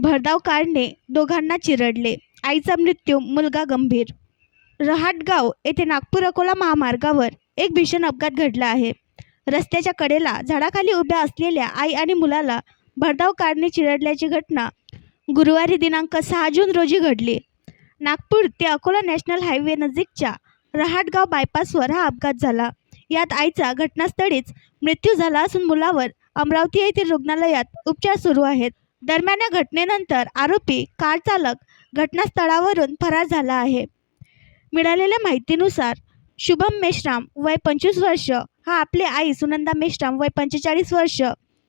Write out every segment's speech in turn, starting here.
भरधाव कारने दोघांना चिरडले. आईचा मृत्यू, मुलगा गंभीर. रहाटगाव येथे नागपूर-अकोला महामार्गावर एक भीषण अपघात घडला आहे. रस्त्याच्या कडेला झाडाखाली उभ्या असलेल्या आई आणि मुलाला भरधाव कारने चिरडल्याची घटना गुरुवारी दिनांक 6 जून रोजी घडली. नागपूर ते अकोला नॅशनल हायवे नजीकच्या रहाटगाव बायपासवर हा अपघात झाला. यात आईचा घटनास्थळीच मृत्यू झाला असून मुलावर अमरावती येथील रुग्णालयात उपचार सुरू आहेत. दरम्यान या घटनेनंतर आरोपी कार चालक घटनास्थळावरून फरार झाला आहे. मिळालेल्या माहितीनुसार शुभम मेश्राम वय 25 वर्ष हा आपली आई सुनंदा मेश्राम वय 45 वर्ष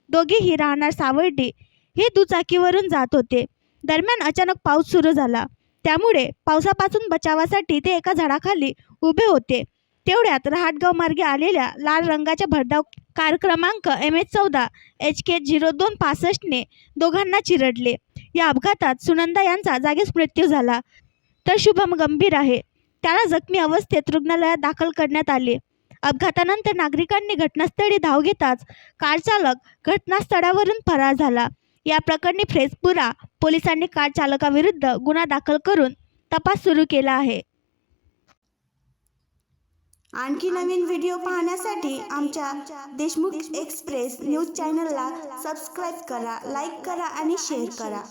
दोघेही राहणार सावर्डी हे दुचाकीवरून जात होते. दरम्यान अचानक पाऊस सुरू झाला. त्यामुळे पावसापासून बचावासाठी ते एका झाडाखाली उभे होते. तेवढ्यात रहाटगाव मार्गे आलेल्या लाल रंगाच्या भरधाव कार क्रमांक MH14 HK 0265 ने दोघांना चिरडले. या अपघातात सुनंदा यांचा जागीच मृत्यू झाला, तर शुभम गंभीर आहे. त्याला जखमी अवस्थेत रुग्णालयात दाखल करण्यात आले. अपघातानंतर नागरिकांनी घटनास्थळी धाव घेताच कार चालक घटनास्थळावरून फरार झाला. या प्रकरणी फ्रेजपुरा पोलिसांनी कार चालकाविरुद्ध गुन्हा दाखल करून तपास सुरू केला आहे. आणखी नवीन व्हिडिओ पाहण्यासाठी आमच्या देशमुख एक्सप्रेस न्यूज चॅनलला सबस्क्राईब करा, लाईक करा आणि शेअर करा.